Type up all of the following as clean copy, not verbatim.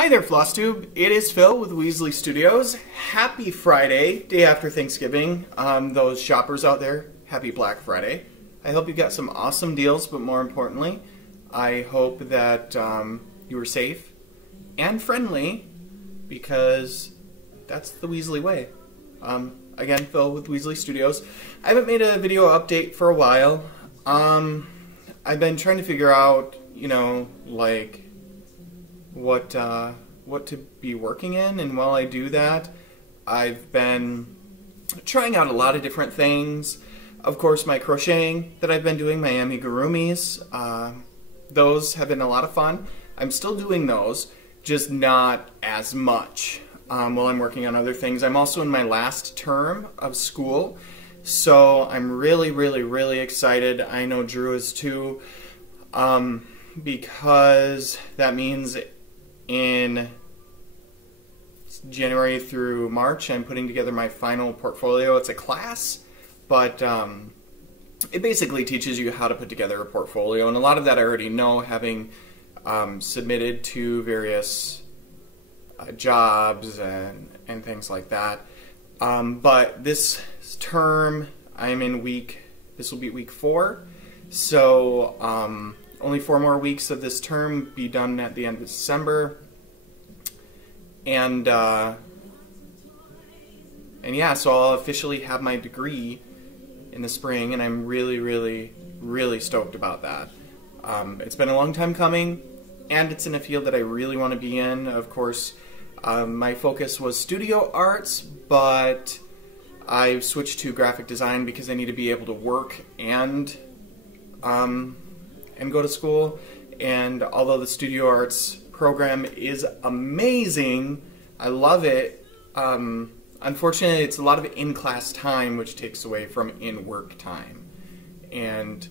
Hi there, Flosstube. It is Phil with Weasley Studios. Happy Friday, day after Thanksgiving. Those shoppers out there, happy Black Friday. I hope you got some awesome deals, but more importantly, I hope that you were safe and friendly, because that's the Weasley way. Again, Phil with Weasley Studios. I haven't made a video update for a while. I've been trying to figure out, like, what to be working in, and while I do that, I've been trying out a lot of different things. Of course, my crocheting that I've been doing, my amigurumis, those have been a lot of fun. I'm still doing those, just not as much while I'm working on other things. I'm also in my last term of school, so I'm really excited. I know Drew is too, because that means in January through March, I'm putting together my final portfolio. It's a class, but it basically teaches you how to put together a portfolio, and a lot of that I already know, having submitted to various jobs and things like that. But this term, I'm in this will be week 4, so only 4 more weeks of this term, be done at the end of December. And yeah, so I'll officially have my degree in the spring, and I'm really stoked about that. It's been a long time coming, and it's in a field that I really want to be in. Of course, my focus was studio arts, but I switched to graphic design because I need to be able to work and go to school. And although the studio arts program is amazing, I love it, unfortunately it's a lot of in-class time, which takes away from in-work time. And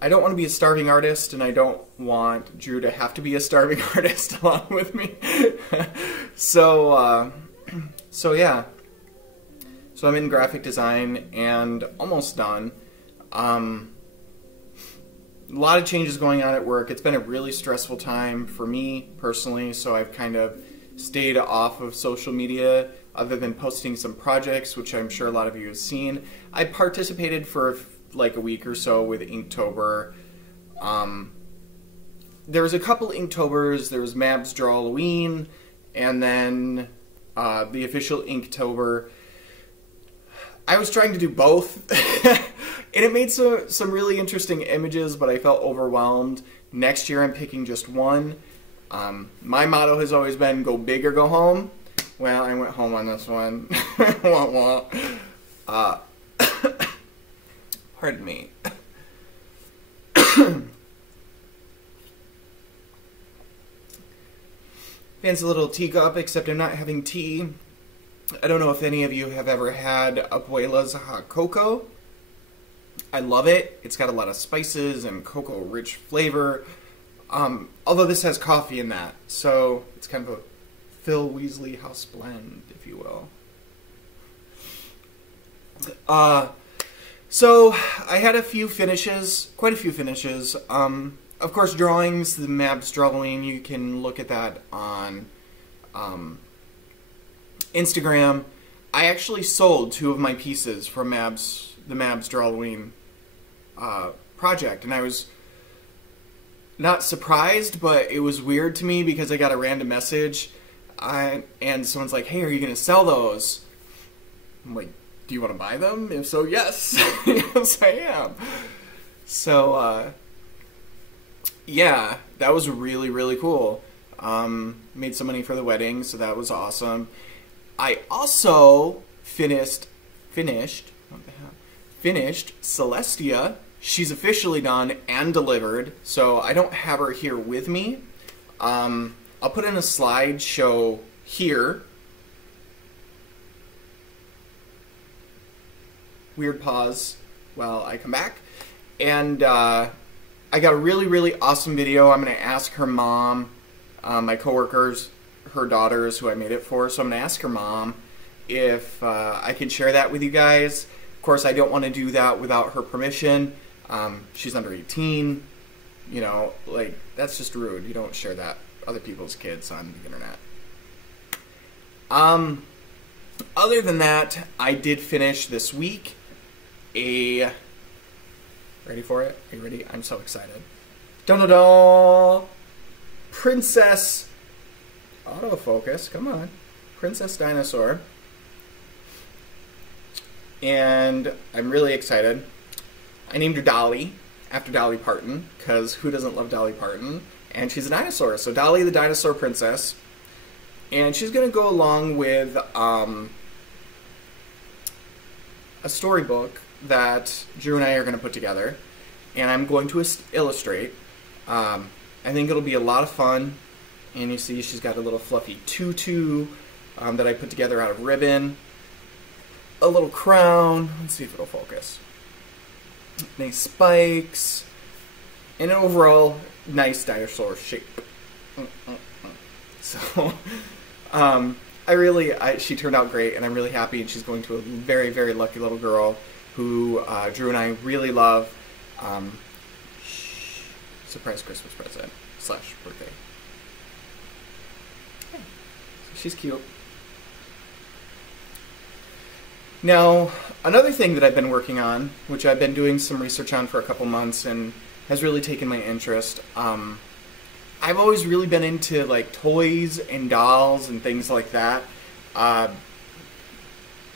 I don't want to be a starving artist, and I don't want Drew to have to be a starving artist along with me. So yeah. So I'm in graphic design and almost done. A lot of changes going on at work. It's been a really stressful time for me personally, so I've kind of stayed off of social media other than posting some projects, which I'm sure a lot of you have seen. I participated for like a week or so with Inktober. There was a couple Inktober's. There was Mab's Drawloween, and then the official Inktober. I was trying to do both, and it made some really interesting images, but I felt overwhelmed. Next year I'm picking just one. My motto has always been, go big or go home. Well, I went home on this one. Wah, wah. Pardon me. Fancy little teacup, except I'm not having tea. I don't know if any of you have ever had Abuela's hot cocoa. I love it. It's got a lot of spices and cocoa-rich flavor. Although this has coffee in that, so it's kind of a Phil Weasley house blend, if you will. So I had a few finishes, quite a few finishes. Of course, drawings, the Mab's Drawloween, you can look at that on Instagram. I actually sold 2 of my pieces from the Mab's Drawloween project, and I was not surprised, but it was weird to me because I got a random message, and someone's like, hey, are you going to sell those? I'm like, do you want to buy them? If so, yes. Yes, I am. So, yeah, that was really cool. Made some money for the wedding, so that was awesome. I also finished Celestia. She's officially done and delivered, so I don't have her here with me. I'll put in a slideshow here. Weird pause while I come back. And I got a really awesome video. I'm going to ask her mom, my coworkers, her daughters who I made it for, so I'm going to ask her mom if I can share that with you guys. Of course, I don't want to do that without her permission. She's under 18, like, that's just rude. You don't share that other people's kids on the internet. Other than that, I did finish this week ready for it? Are you ready? I'm so excited. Dun-dun-dun! Princess autofocus, come on. Princess Dinosaur. And I'm really excited. I named her Dolly, after Dolly Parton, because who doesn't love Dolly Parton? And she's a dinosaur, so Dolly the Dinosaur Princess. And she's going to go along with a storybook that Drew and I are going to put together. And I'm going to illustrate. I think it'll be a lot of fun. And you see she's got a little fluffy tutu that I put together out of ribbon. A little crown. Let's see if it'll focus. Nice spikes. And an overall nice dinosaur shape. So, she turned out great, and I'm really happy, and she's going to a very, very lucky little girl who Drew and I really love. Surprise Christmas present / birthday. So she's cute. Now, another thing that I've been working on, which I've been doing some research on for a couple months and has really taken my interest, I've always really been into like toys and dolls and things like that.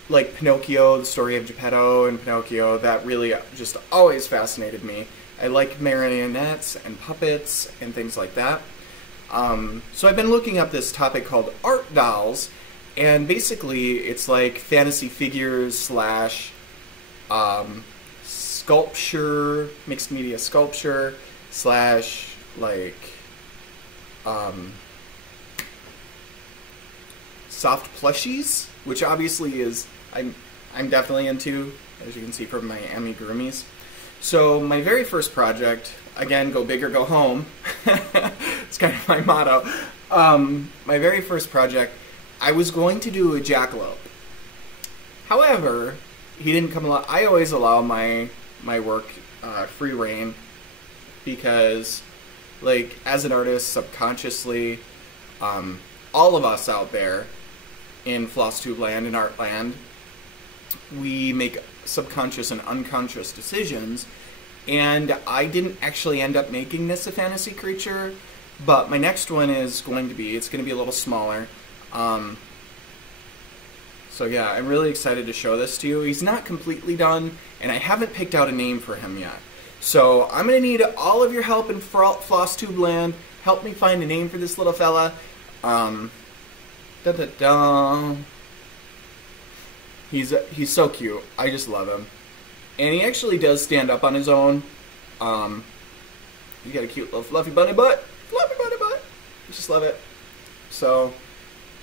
Like Pinocchio, the story of Geppetto and Pinocchio, that really just always fascinated me. I like marionettes and puppets and things like that. So I've been looking up this topic called art dolls, and basically it's like fantasy figures / sculpture, mixed media sculpture / like soft plushies, which obviously is I'm definitely into, as you can see from my amigurumis. So my very first project, again, go big or go home. It's kind of my motto. My very first project, I was going to do a jackalope. However, he didn't come along. I always allow my work free reign because, like, as an artist, subconsciously, all of us out there in Flosstube land, in art land, we make subconscious and unconscious decisions, and I didn't actually end up making this a fantasy creature, but my next one is going to be, it's going to be a little smaller. So yeah, I'm really excited to show this to you. He's not completely done, and I haven't picked out a name for him yet. So I'm going to need all of your help in Flosstube land. Help me find a name for this little fella. He's so cute. I just love him. And he actually does stand up on his own. He's got a cute little fluffy bunny butt. Fluffy bunny butt. I just love it. So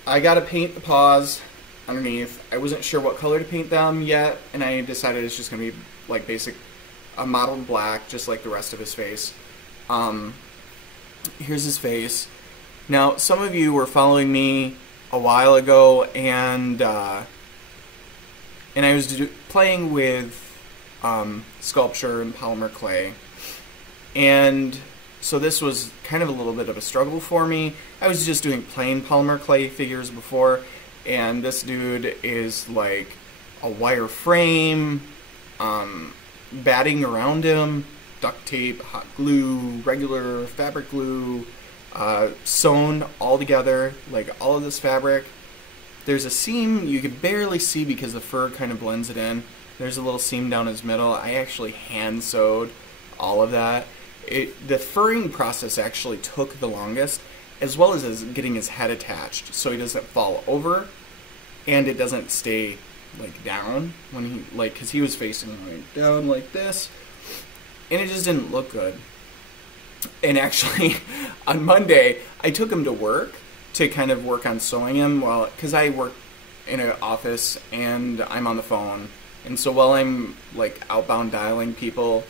I got to paint the paws underneath. I wasn't sure what color to paint them yet, and I decided it's just going to be like basic, mottled black, just like the rest of his face. Here's his face. Now, some of you were following me a while ago, and I was playing with sculpture and polymer clay, and so this was kind of a little bit of a struggle for me. I was just doing plain polymer clay figures before, and this dude is like a wire frame, batting around him, duct tape, hot glue, regular fabric glue, sewn all together, like all of this fabric. There's a seam you can barely see because the fur kind of blends it in. There's a little seam down his middle. I actually hand sewed all of that. The furring process actually took the longest, as well as getting his head attached so he doesn't fall over and it doesn't stay like down when he, like, because he was facing like down like this, and it just didn't look good. And actually on Monday I took him to work to kind of work on sewing him, while, because I work in an office and I'm on the phone, and so while I'm like outbound dialing people,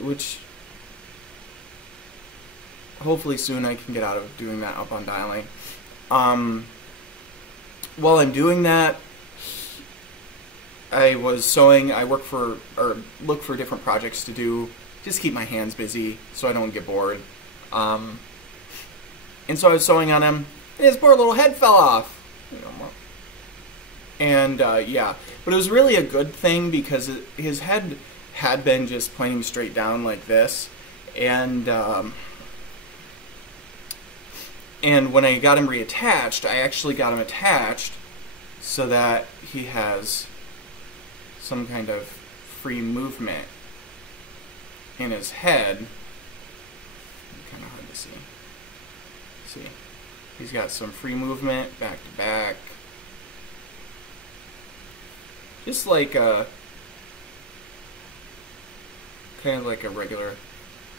which hopefully soon I can get out of doing that outbound dialing, while I'm doing that, I was sewing. I look for different projects to do, just keep my hands busy so I don't get bored. And so I was sewing on him, and his poor little head fell off. And yeah, but it was really a good thing because his head had been just pointing straight down like this, and when I got him reattached, I actually got him attached so that he has some kind of free movement in his head. Kind of hard to see. See, he's got some free movement back to back. Just like a, kind of like a regular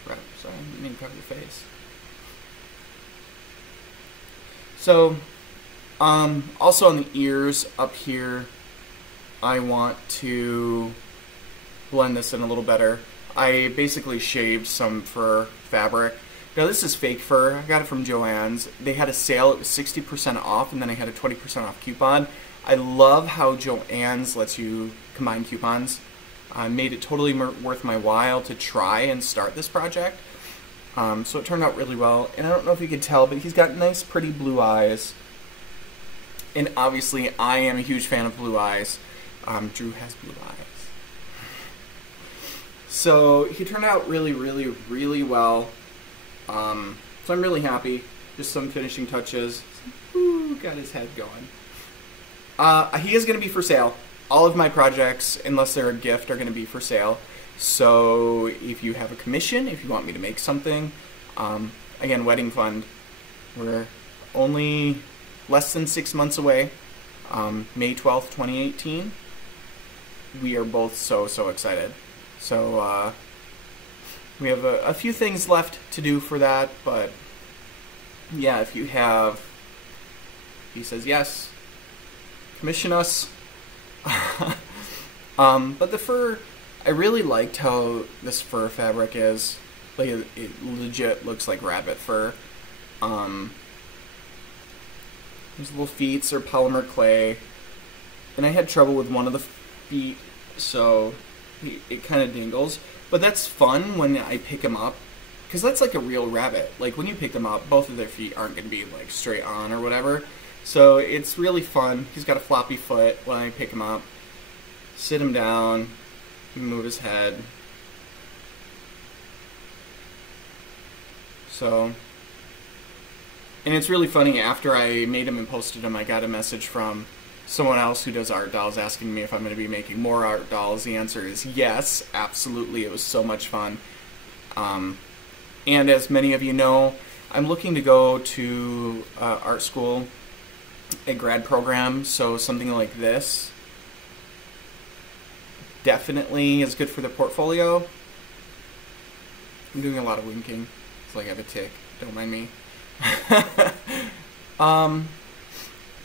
rabbit. Sorry, I didn't mean to cover your face. So, also on the ears up here, I want to blend this in a little better. I basically shaved some fur fabric. Now this is fake fur. I got it from Joann's. They had a sale. It was 60% off, and then I had a 20% off coupon. I love how Joann's lets you combine coupons. Made it totally worth my while to try and start this project. So it turned out really well. And I don't know if you could tell, but he's got nice, pretty blue eyes. And obviously, I am a huge fan of blue eyes. Drew has blue eyes. So he turned out really, really, really well. So I'm really happy. Just some finishing touches. Ooh, got his head going. He is going to be for sale. All of my projects, unless they're a gift, are going to be for sale. So if you have a commission, if you want me to make something, again, Wedding Fund, we're only less than 6 months away, May 12th, 2018. We are both so excited. So we have a few things left to do for that, but yeah, if you have, he says yes, commission us. But the fur, I really liked how this fur fabric is. Like it legit looks like rabbit fur. These little feet are polymer clay, and I had trouble with one of the feet, so it kind of dingles. But that's fun when I pick him up, because that's like a real rabbit. Like when you pick them up, both of their feet aren't going to be like straight on or whatever. So it's really fun. He's got a floppy foot when I pick him up. Sit him down, move his head. So, and it's really funny, after I made him and posted him, I got a message from someone else who does art dolls asking me if I'm going to be making more art dolls. The answer is yes, absolutely. It was so much fun. And as many of you know, I'm looking to go to art school, a grad program, so something like this definitely is good for the portfolio. I'm doing a lot of winking. It's like I have a tick. Don't mind me.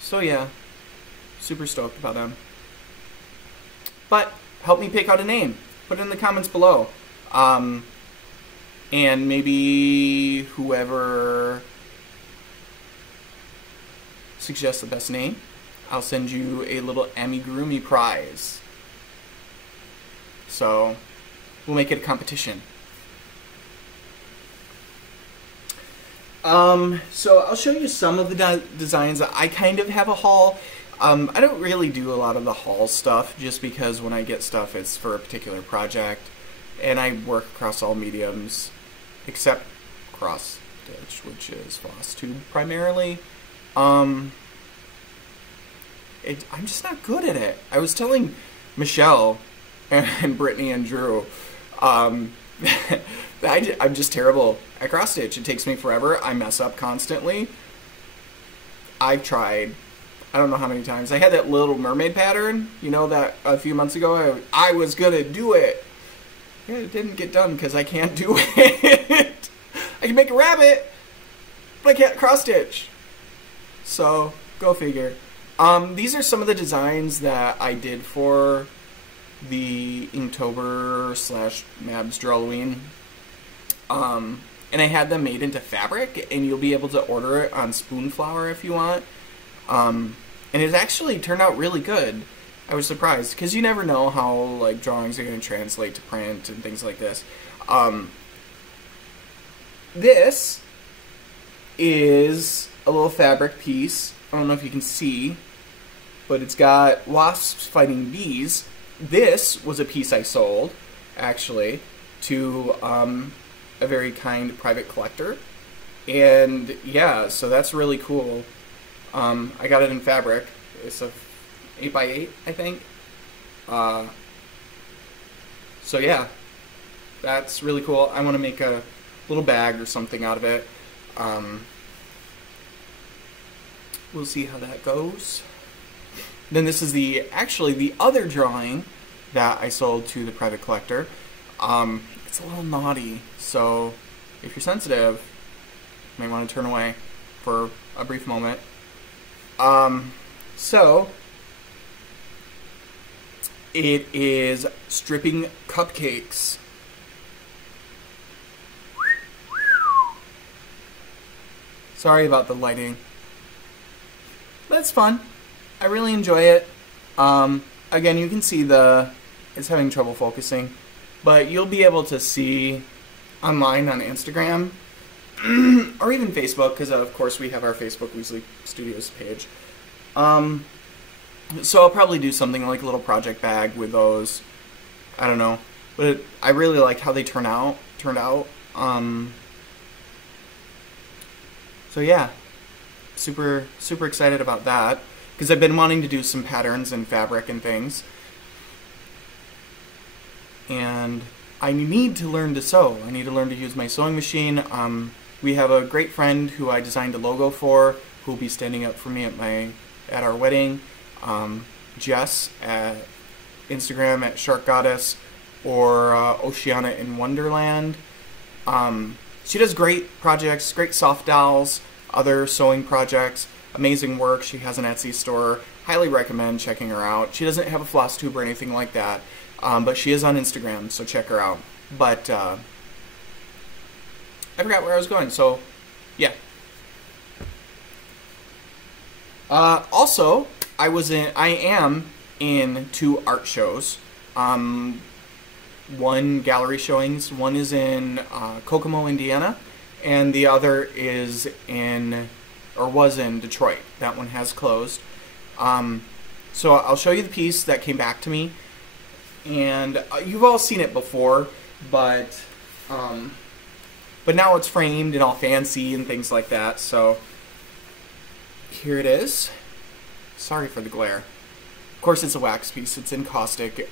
So yeah, super stoked about them. But help me pick out a name. Put it in the comments below. And maybe whoever suggests the best name, I'll send you a little amigurumi prize. So we'll make it a competition. So I'll show you some of the designs. I kind of have a haul. I don't really do a lot of the haul stuff just because when I get stuff it's for a particular project, and I work across all mediums except cross stitch, which is Flosstube primarily. I'm just not good at it. I was telling Michelle and Brittany and Drew, I'm just terrible at cross stitch. It takes me forever. I mess up constantly. I've tried, I don't know how many times. I had that Little Mermaid pattern, you know, that a few months ago. I was gonna do it. Yeah, it didn't get done because I can't do it. I can make a rabbit, but I can't cross stitch. So, go figure. These are some of the designs that I did for the Inktober / Mabs Drawloween. And I had them made into fabric, and you'll be able to order it on Spoonflower if you want. And it actually turned out really good. I was surprised, because you never know how like drawings are going to translate to print and things like this. This is a little fabric piece. I don't know if you can see, but it's got wasps fighting bees. This was a piece I sold, actually, to a very kind private collector. And yeah, so that's really cool. I got it in fabric. It's a 8x8, I think. So yeah, that's really cool. I want to make a little bag or something out of it. We'll see how that goes. Then this is actually the other drawing that I sold to the private collector. It's a little naughty, so if you're sensitive, you may want to turn away for a brief moment. So it is stripping cupcakes. Sorry about the lighting, but it's fun. I really enjoy it. Again, you can see it's having trouble focusing, but you'll be able to see online on Instagram or even Facebook, because of course we have our Facebook Weasley Studios page. So I'll probably do something like a little project bag with those. I don't know, but I really liked how they turned out. So yeah, super excited about that, because I've been wanting to do some patterns and fabric and things, and I need to learn to sew. I need to learn to use my sewing machine. We have a great friend who I designed a logo for, who will be standing up for me at our wedding. Jess at Instagram at Shark Goddess, or Oceana in Wonderland. She does great projects, great soft dolls, other sewing projects, amazing work. She has an Etsy store. Highly recommend checking her out. She doesn't have a Flosstube or anything like that, but she is on Instagram, so check her out. But I forgot where I was going, so yeah. Also, I am in 2 art shows. One gallery showings. One is in Kokomo, Indiana, and the other is was in Detroit. That one has closed. So I'll show you the piece that came back to me, and you've all seen it before, but now it's framed and all fancy and things like that. So here it is. Sorry for the glare. Of course, it's a wax piece. It's in caustic.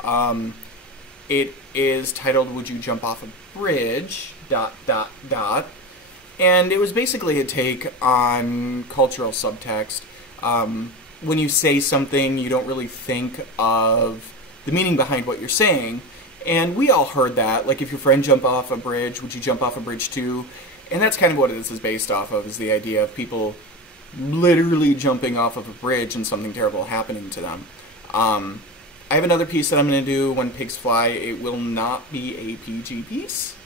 It is titled, "Would You Jump Off a Bridge? ... And it was basically a take on cultural subtext. When you say something, you don't really think of the meaning behind what you're saying. And we all heard that. Like, if your friend jumped off a bridge, would you jump off a bridge too? And that's kind of what this is based off of, is the idea of people literally jumping off of a bridge and something terrible happening to them. I have another piece that I'm going to do, When Pigs Fly. It will not be a PG piece,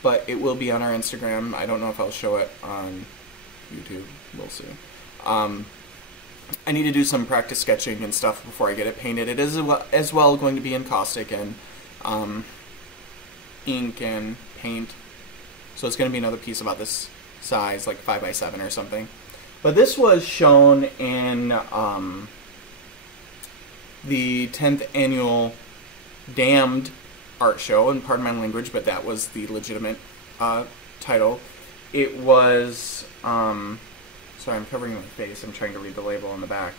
but it will be on our Instagram. I don't know if I'll show it on YouTube. We'll see. I need to do some practice sketching and stuff before I get it painted. It is as well going to be in caustic and ink and paint. So it's going to be another piece about this size, like 5x7 or something. But this was shown in the 10th annual Damned art show, and pardon my language, but that was the legitimate title. It was, sorry, I'm covering my face. I'm trying to read the label on the back.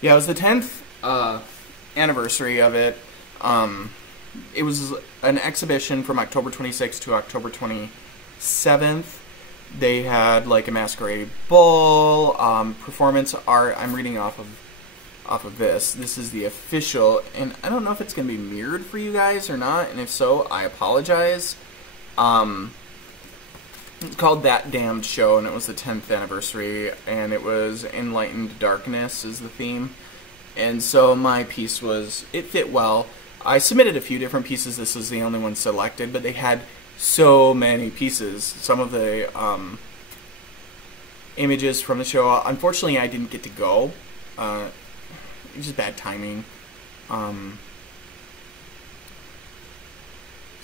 Yeah, it was the 10th anniversary of it. It was an exhibition from October 26th to October 27th. They had like a masquerade ball, performance art. I'm reading off of this. This is the official, and I don't know if it's going to be mirrored for you guys or not, and if so, I apologize. It's called That Damned Show, and it was the 10th anniversary, and it was Enlightened Darkness is the theme. And so my piece it fit well. I submitted a few different pieces. This was the only one selected, but they had so many pieces. Some of the images from the show, unfortunately I didn't get to go. It was just bad timing.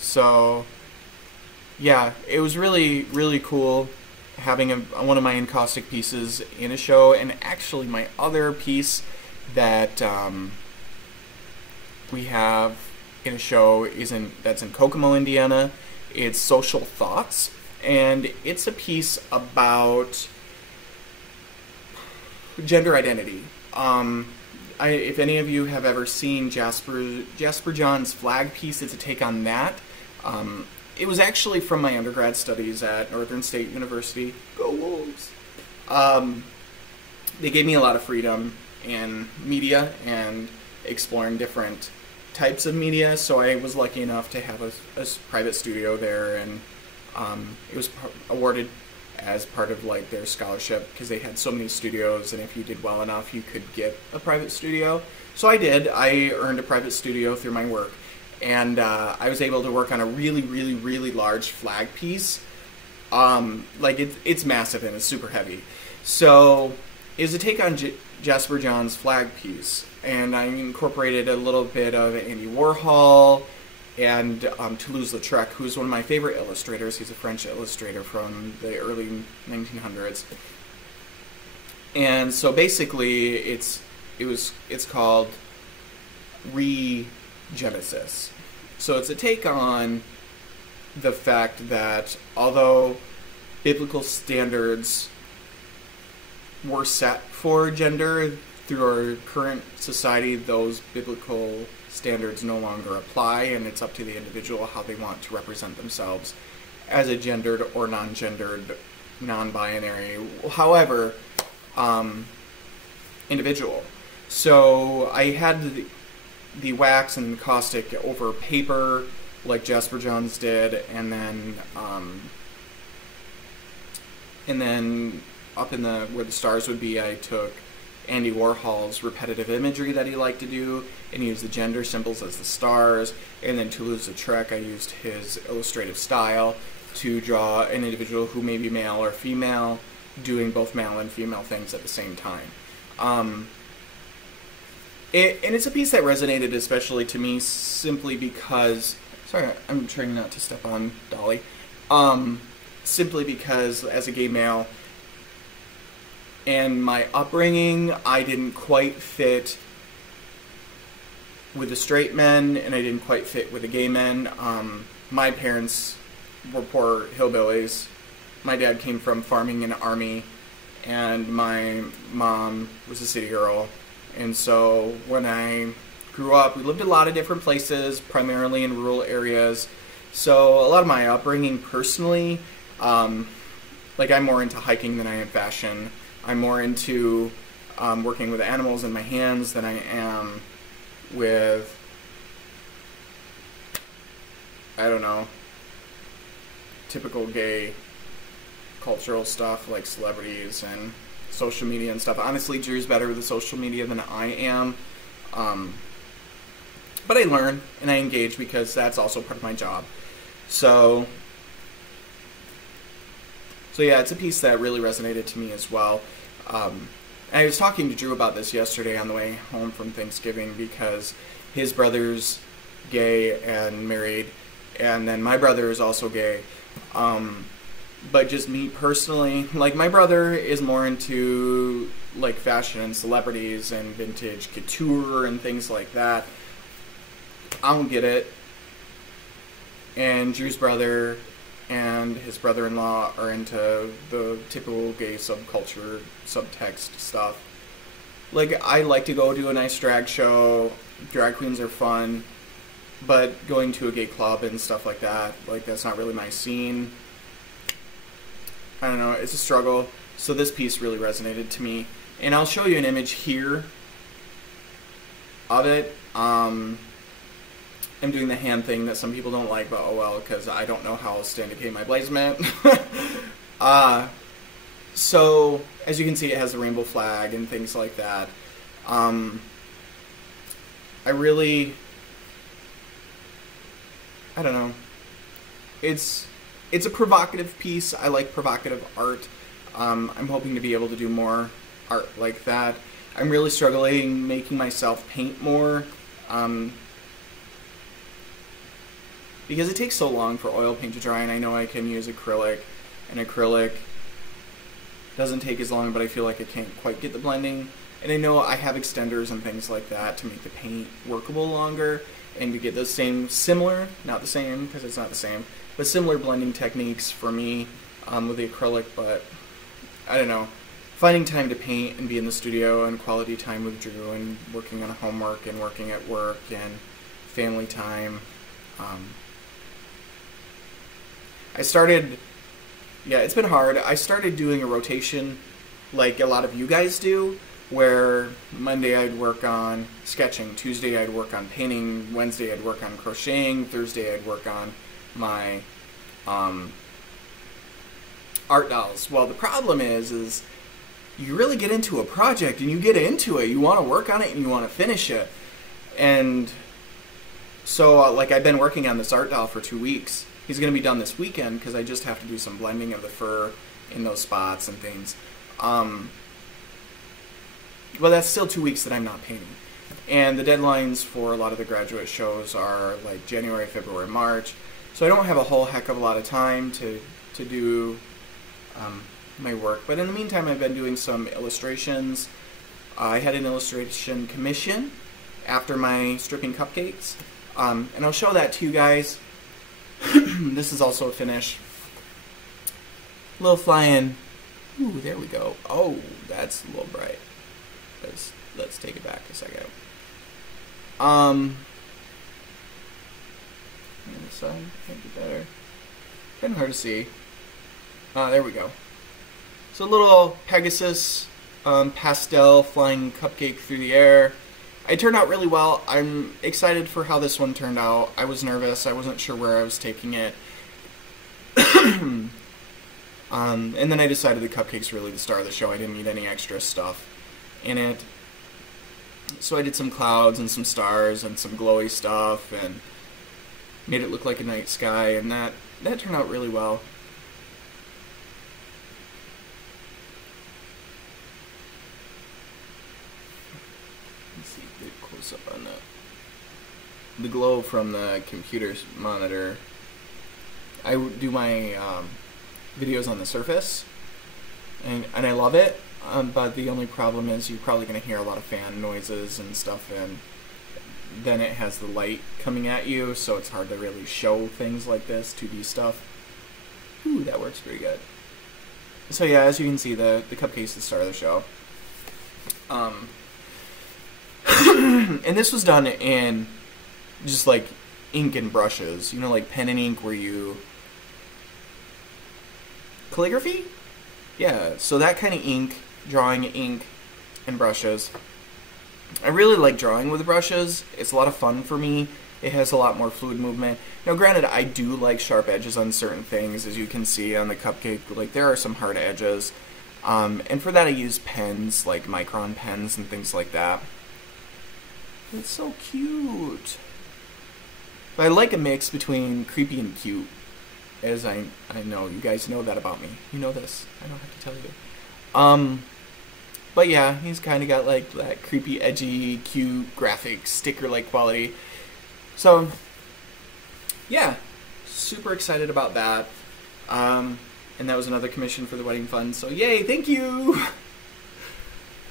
So yeah, it was really, really cool having one of my encaustic pieces in a show. And actually my other piece that we have in a show that's in Kokomo, Indiana. It's Social Thoughts, and it's a piece about gender identity. If any of you have ever seen Jasper John's flag piece, it's a take on that. It was actually from my undergrad studies at Northern State University. Go Wolves! They gave me a lot of freedom in media and exploring different types of media, so I was lucky enough to have a private studio there, and it was awarded as part of like their scholarship because they had so many studios, and if you did well enough you could get a private studio. So I did. I earned a private studio through my work, and I was able to work on a really, really, really large flag piece. Like it's massive and it's super heavy. So it was a take on Jasper John's flag piece, and I incorporated a little bit of Andy Warhol and Toulouse-Lautrec, who's one of my favorite illustrators. He's a French illustrator from the early 1900s. And so basically it's called Regenesis. So it's a take on the fact that although biblical standards were set for gender, through our current society, those biblical standards no longer apply, and it's up to the individual how they want to represent themselves as a gendered or non-gendered, non-binary, however, individual. So I had the wax and caustic over paper, like Jasper Johns did, and then up in where the stars would be, I took Andy Warhol's repetitive imagery that he liked to do, and he used the gender symbols as the stars, and then Toulouse-Lautrec, I used his illustrative style to draw an individual who may be male or female, doing both male and female things at the same time. And it's a piece that resonated especially to me simply because, sorry, I'm trying not to step on Dolly, simply because as a gay male, and my upbringing, I didn't quite fit with the straight men, and I didn't quite fit with the gay men. My parents were poor hillbillies. My dad came from farming and army, and my mom was a city girl. And so when I grew up, we lived a lot of different places, primarily in rural areas. So a lot of my upbringing personally, like I'm more into hiking than I am fashion. I'm more into working with animals in my hands than I am with, I don't know, typical gay cultural stuff like celebrities and social media and stuff. Honestly, Drew's better with the social media than I am. But I learn and I engage because that's also part of my job. So yeah, it's a piece that really resonated to me as well. I was talking to Drew about this yesterday on the way home from Thanksgiving because his brother's gay and married, and then my brother is also gay. But just me personally, like my brother is more into like fashion and celebrities and vintage couture and things like that. I don't get it. And Drew's brother and his brother-in-law are into the typical gay subculture, subtext stuff. Like, I like to go to a nice drag show. Drag queens are fun. But going to a gay club and stuff like that, like, that's not really my scene. I don't know, it's a struggle. So this piece really resonated to me. And I'll show you an image here of it. I'm doing the hand thing that some people don't like, but oh well, because I don't know how I'll standicate my placement. So, as you can see, it has the rainbow flag and things like that. I don't know. It's a provocative piece. I like provocative art. I'm hoping to be able to do more art like that. I'm really struggling making myself paint more. because it takes so long for oil paint to dry, and I know I can use acrylic, and acrylic doesn't take as long, but I feel like I can't quite get the blending. And I know I have extenders and things like that to make the paint workable longer and to get the same, similar, not the same because it's not the same, but similar blending techniques for me with the acrylic. But I don't know, finding time to paint and be in the studio and quality time with Drew and working on homework and working at work and family time. It's been hard. I started doing a rotation like a lot of you guys do, where Monday I'd work on sketching, Tuesday I'd work on painting, Wednesday I'd work on crocheting, Thursday I'd work on my art dolls. Well, the problem is you really get into a project and you get into it. You want to work on it and you want to finish it. And so, like, I've been working on this art doll for 2 weeks. He's going to be done this weekend because I just have to do some blending of the fur in those spots and things. Well, that's still 2 weeks that I'm not painting. And the deadlines for a lot of the graduate shows are like January, February, March. So I don't have a whole heck of a lot of time to do my work. But in the meantime, I've been doing some illustrations. I had an illustration commission after my stripping cupcakes. And I'll show that to you guys. This is also a finish. Little flying. Ooh, there we go. Oh, that's a little bright. Let's take it back a second. This side, can't be better. Kind of hard to see. There we go. So a little Pegasus pastel flying cupcake through the air. It turned out really well. I'm excited for how this one turned out. I was nervous. I wasn't sure where I was taking it. And then I decided the cupcake's really the star of the show. I didn't need any extra stuff in it. So I did some clouds and some stars and some glowy stuff and made it look like a night sky, and that turned out really well. Let's see, get a close up on the glow from the computer's monitor. I do my videos on the Surface, and I love it. But the only problem is you're probably going to hear a lot of fan noises and stuff, and then it has the light coming at you, so it's hard to really show things like this, 2D stuff. Ooh, that works pretty good. So yeah, as you can see, the cupcake's the star of the show. And this was done in just like ink and brushes, you know, like pen and ink where you... Calligraphy? Yeah, so that kind of ink, drawing ink and brushes. I really like drawing with brushes. It's a lot of fun for me. It has a lot more fluid movement. Now granted, I do like sharp edges on certain things, as you can see on the cupcake. Like, there are some hard edges. And for that I use pens, like micron pens and things like that. It's so cute. But I like a mix between creepy and cute. As I know, you guys know that about me. You know this. I don't have to tell you. But yeah, he's kind of got like that creepy, edgy, cute, graphic, sticker-like quality. So, yeah, super excited about that. And that was another commission for the wedding fund. So yay, thank you!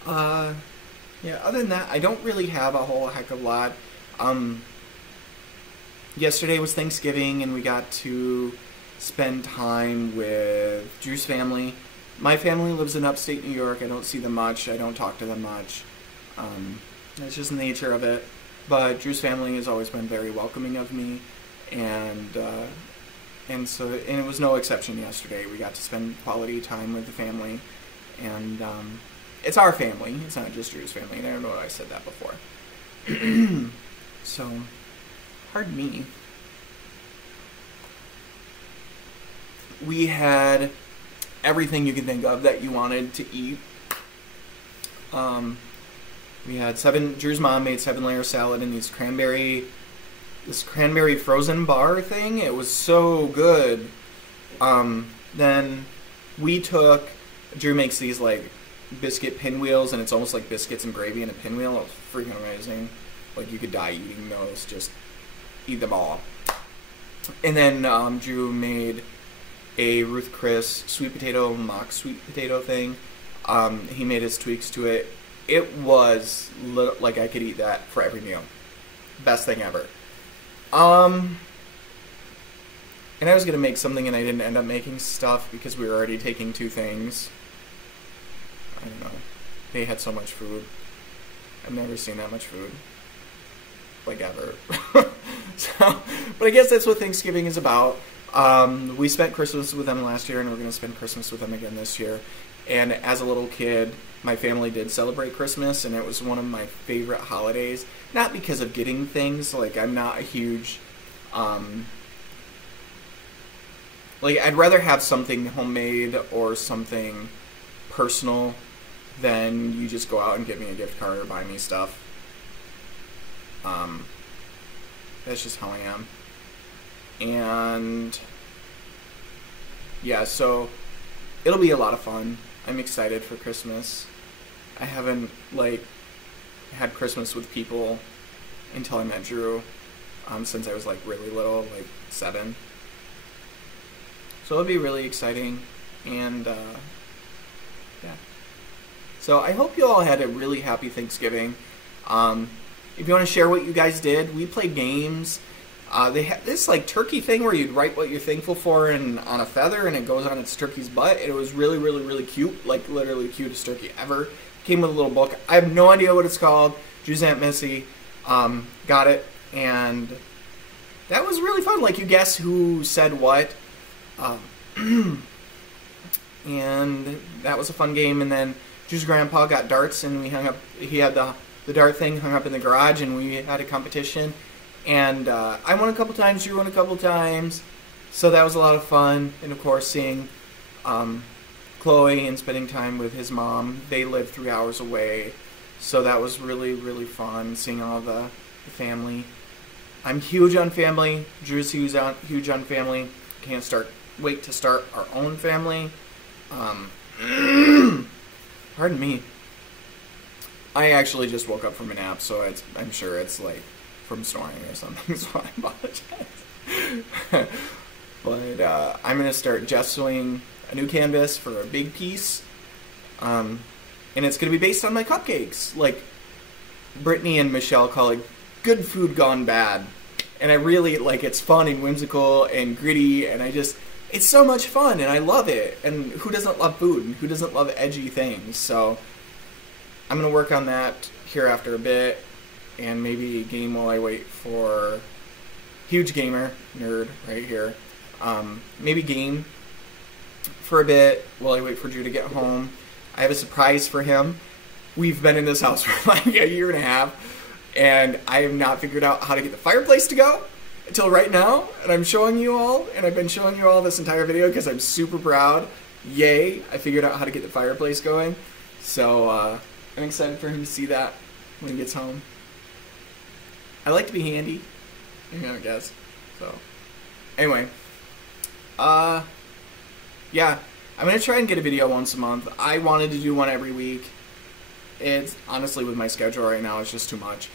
Yeah, other than that, I don't really have a whole heck of a lot. Yesterday was Thanksgiving, and we got to spend time with Drew's family. My family lives in upstate New York. I don't see them much. I don't talk to them much. That's just the nature of it. But Drew's family has always been very welcoming of me, and it was no exception yesterday. We got to spend quality time with the family, and it's our family. It's not just Drew's family. I don't know why I said that before. So, pardon me. We had everything you can think of that you wanted to eat. We had Drew's mom made 7-layer salad and this cranberry frozen bar thing. It was so good. Then Drew makes these like biscuit pinwheels, and it's almost like biscuits and gravy in a pinwheel. It was freaking amazing. Like, you could die eating those. Just eat them all. And then Drew made a Ruth Chris sweet potato, mock sweet potato thing. He made his tweaks to it. It was like I could eat that for every meal. Best thing ever. And I was going to make something and I didn't end up making stuff because we were already taking two things. I don't know. They had so much food. I've never seen that much food. Like ever. So, but I guess that's what Thanksgiving is about. We spent Christmas with them last year and we're going to spend Christmas with them again this year. And as a little kid, my family did celebrate Christmas and it was one of my favorite holidays. Not because of getting things, like I'm not a huge, like I'd rather have something homemade or something personal than you just go out and give me a gift card or buy me stuff. That's just how I am. And yeah, so it'll be a lot of fun. I'm excited for Christmas. I haven't like had Christmas with people until I met Drew, since I was like really little, like 7. So it'll be really exciting, and yeah. So I hope you all had a really happy Thanksgiving. If you want to share what you guys did, we played games. They had this like turkey thing where you'd write what you're thankful for on a feather and it goes on its turkey's butt. And it was really, really, really cute. Like literally the cutest turkey ever. Came with a little book. I have no idea what it's called. Drew's Aunt Missy got it. And that was really fun. Like you guess who said what. And that was a fun game. And then Drew's grandpa got darts and we hung up. He had the dart thing hung up in the garage and we had a competition. And I won a couple times, Drew won a couple times, so that was a lot of fun. And of course, seeing Chloe and spending time with his mom. They live 3 hours away, so that was really, really fun. Seeing all the family. I'm huge on family. Drew's huge on family. Can't wait to start our own family. Pardon me. I actually just woke up from a nap, so I'm sure it's like from snoring or something, so I apologize. But I'm going to start gessoing a new canvas for a big piece, and it's going to be based on my cupcakes. Like, Brittany and Michelle call it good food gone bad, and I really, like, it's fun and whimsical and gritty, and it's so much fun, and I love it, and who doesn't love food, and who doesn't love edgy things, so I'm going to work on that here after a bit, and maybe game while I wait for huge gamer, nerd, right here. Maybe game for a bit while I wait for Drew to get home. I have a surprise for him. We've been in this house for like a year and a half, and I have not figured out how to get the fireplace to go until right now, and I'm showing you all, and I've been showing you all this entire video because I'm super proud. Yay, I figured out how to get the fireplace going. So, I'm excited for him to see that when he gets home. I like to be handy, I guess. So, anyway, yeah, I'm gonna try and get a video once a month. I wanted to do one every week. It's honestly, with my schedule right now, it's just too much.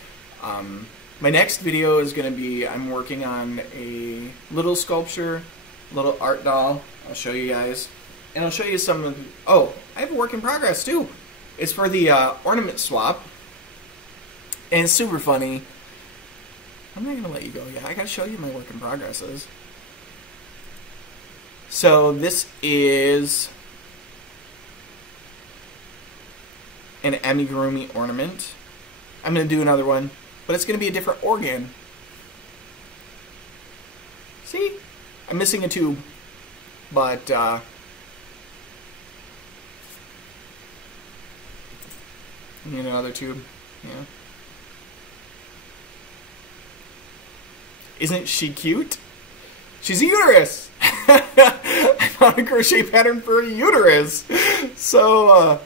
My next video is gonna be, I'm working on a little sculpture, little art doll. I'll show you guys, and I'll show you some of. Oh, I have a work in progress too. It's for the ornament swap, and it's super funny. I'm not going to let you go yet. I got to show you my work in progresses. So this is an amigurumi ornament. I'm going to do another one, but it's going to be a different organ. See? I'm missing a tube, but need another tube. Yeah. Isn't she cute? She's a uterus! I found a crochet pattern for a uterus! So,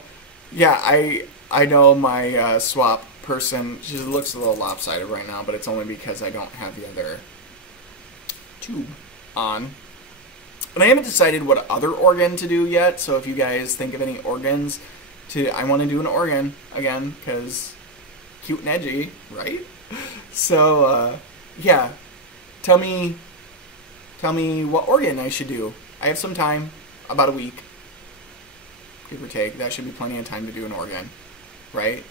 yeah, I know my swap person, she looks a little lopsided right now, but it's only because I don't have the other tube on. And I haven't decided what other organ to do yet, so if you guys think of any organs, I want to do an organ again, because cute and edgy, right? So, yeah. Tell me Tell me what organ I should do. I have some time, about a week, give or take. That should be plenty of time to do an organ, right?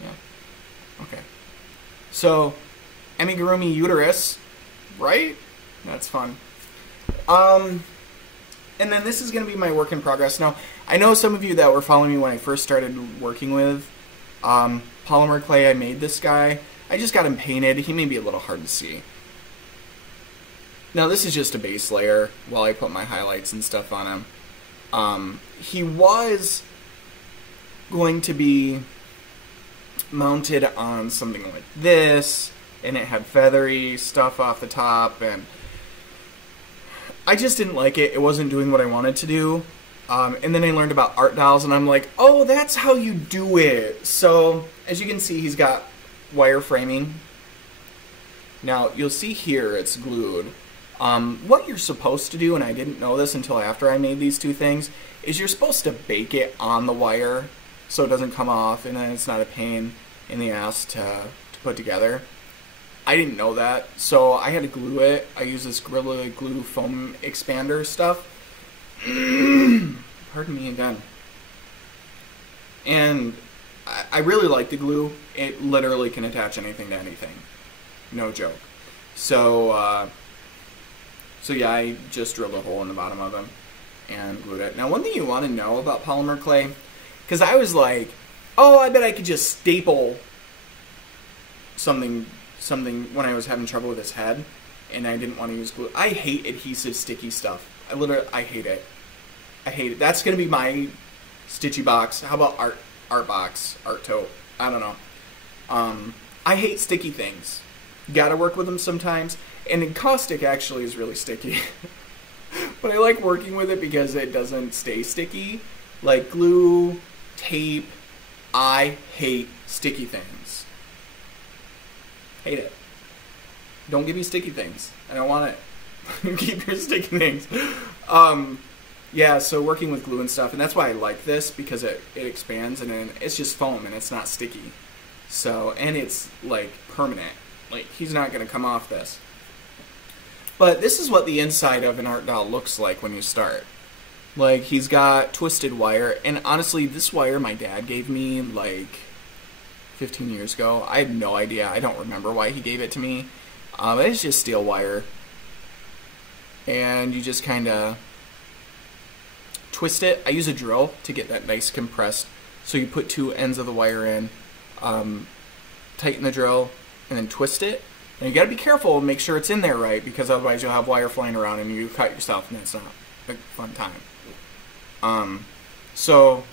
Yeah. Okay. So, amigurumi uterus, right? That's fun. And then this is going to be my work in progress. Now, I know some of you that were following me when I first started working with polymer clay. I made this guy. I just got him painted. He may be a little hard to see. Now, this is just a base layer while I put my highlights and stuff on him. He was going to be mounted on something like this, and it had feathery stuff off the top, and I just didn't like it. It wasn't doing what I wanted to do. And then I learned about art dolls, and I'm like, oh, that's how you do it. So, as you can see, he's got wire framing. Now, you'll see here it's glued. What you're supposed to do, and I didn't know this until after I made these two things, is you're supposed to bake it on the wire so it doesn't come off, and then it's not a pain in the ass to put together. I didn't know that, so I had to glue it. I used this Gorilla Glue foam expander stuff. Pardon me again. And I really like the glue. It literally can attach anything to anything. No joke. So yeah, I just drilled a hole in the bottom of them and glued it. Now, one thing you want to know about polymer clay, because I was like, oh, I bet I could just staple something when I was having trouble with his head, and I didn't want to use glue. I hate adhesive, sticky stuff. I hate it. I hate it. That's going to be my stitchy box. How about art box, art tote? I don't know. I hate sticky things. Gotta work with them sometimes. And encaustic actually is really sticky. But I like working with it because it doesn't stay sticky. Like glue, tape, I hate sticky things. Hate it. Don't give me sticky things. I don't want it. Keep your sticky things. Yeah, so working with glue and stuff, and that's why I like this, because it expands, and then it's just foam, and it's not sticky. So, and it's, like, permanent. Like, he's not going to come off this. But this is what the inside of an art doll looks like when you start. Like, he's got twisted wire, and honestly, this wire my dad gave me, like, 15 years ago. I had no idea. I don't remember why he gave it to me. It's just steel wire. And you just kind of twist it. I use a drill to get that nice compressed. So you put two ends of the wire in, tighten the drill, and then twist it. And you got to be careful and make sure it's in there right, because otherwise you'll have wire flying around and you cut yourself, and it's not a fun time. So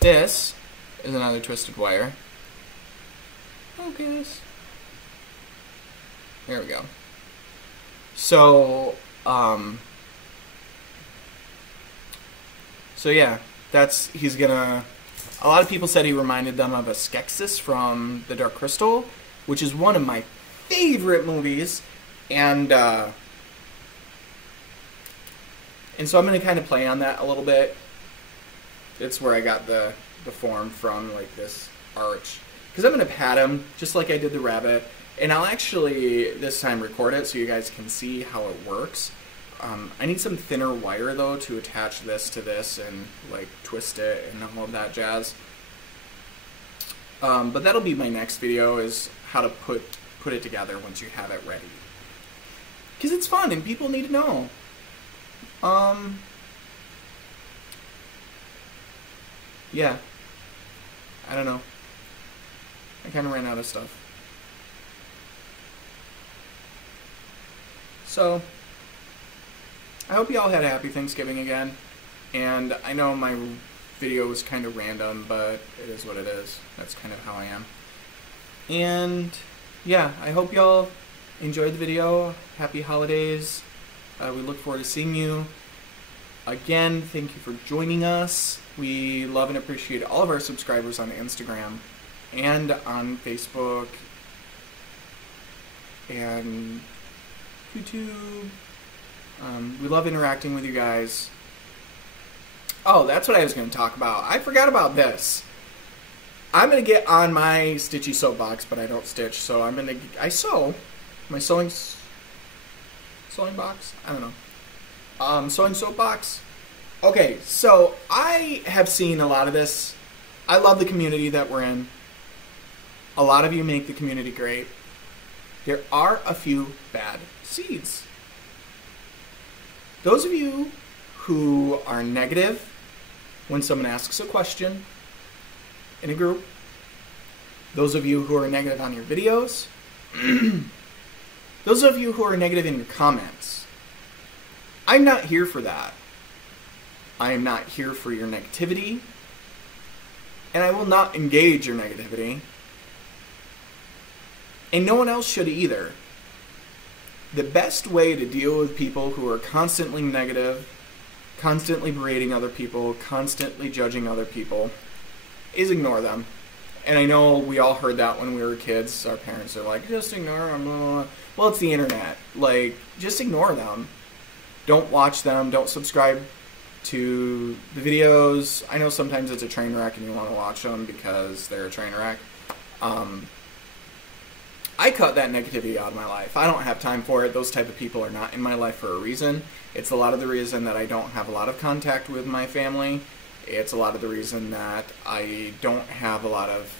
this is another twisted wire. Focus. There we go. So, so yeah, he's gonna, a lot of people said he reminded them of a Skeksis from The Dark Crystal, which is one of my favorite movies, and so I'm gonna kind of play on that a little bit. It's where I got the form from, like this arch. Because I'm going to pat him, just like I did the rabbit. And I'll actually, this time, record it so you guys can see how it works. I need some thinner wire, though, to attach this to this and, like, twist it and all of that jazz. But that'll be my next video, is how to put it together once you have it ready. Because it's fun, and people need to know. Yeah. I don't know. I kind of ran out of stuff. So, I hope you all had a happy Thanksgiving again. And I know my video was kind of random, but it is what it is. That's kind of how I am. And, yeah, I hope y'all enjoyed the video. Happy holidays. We look forward to seeing you. Again, thank you for joining us. We love and appreciate all of our subscribers on Instagram and on Facebook and YouTube. We love interacting with you guys. Oh, that's what I was going to talk about. I forgot about this. I'm going to get on my stitchy soapbox, but I don't stitch, so I sew. My sewing Sewing box? I don't know. Sewing soapbox? Okay, so I have seen a lot of this. I love the community that we're in. A lot of you make the community great. There are a few bad seeds. Those of you who are negative when someone asks a question in a group, those of you who are negative on your videos, those of you who are negative in your comments, I'm not here for that. I am not here for your negativity, and I will not engage your negativity, and no one else should either. The best way to deal with people who are constantly negative, constantly berating other people, constantly judging other people, is ignore them. And I know we all heard that when we were kids. Our parents are like, just ignore them. Blah, blah, blah. Well, it's the internet. Like, just ignore them. Don't watch them. Don't subscribe to the videos. I know sometimes it's a train wreck and you want to watch them because they're a train wreck. I cut that negativity out of my life. I don't have time for it. Those type of people are not in my life for a reason. It's a lot of the reason that I don't have a lot of contact with my family. It's a lot of the reason that I don't have a lot of,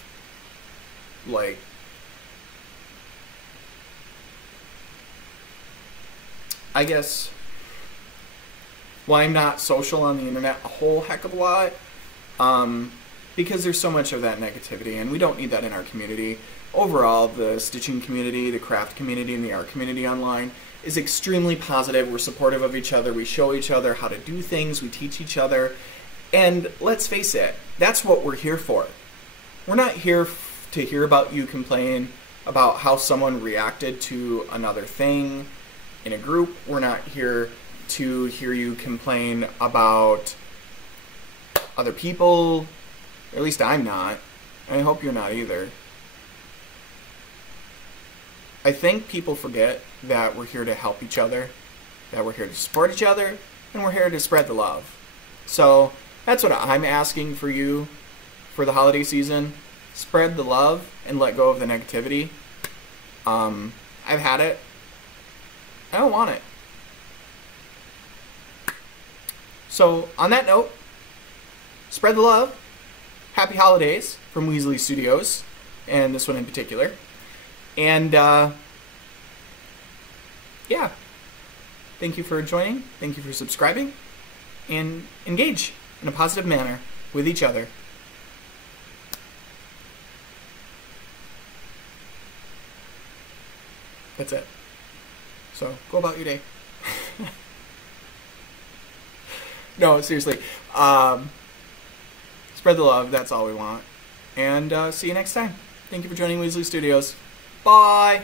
like, I guess, why I'm not social on the internet a whole heck of a lot, because there's so much of that negativity, and we don't need that in our community. Overall, the stitching community, the craft community, and the art community online is extremely positive. We're supportive of each other. We show each other how to do things. We teach each other. And let's face it, that's what we're here for. We're not here to hear about you complain about how someone reacted to another thing in a group. We're not here to hear you complain about other people. At least I'm not. I hope you're not either. I think people forget that we're here to help each other, that we're here to support each other, and we're here to spread the love. So that's what I'm asking for you for the holiday season. Spread the love and let go of the negativity. I've had it. I don't want it. So on that note, spread the love. Happy holidays from Weasley Studios, and this one in particular. And yeah, thank you for joining. Thank you for subscribing. And engage in a positive manner with each other. That's it. So go about your day. No, seriously. Spread the love. That's all we want. And see you next time. Thank you for joining Weasley Studios. Bye.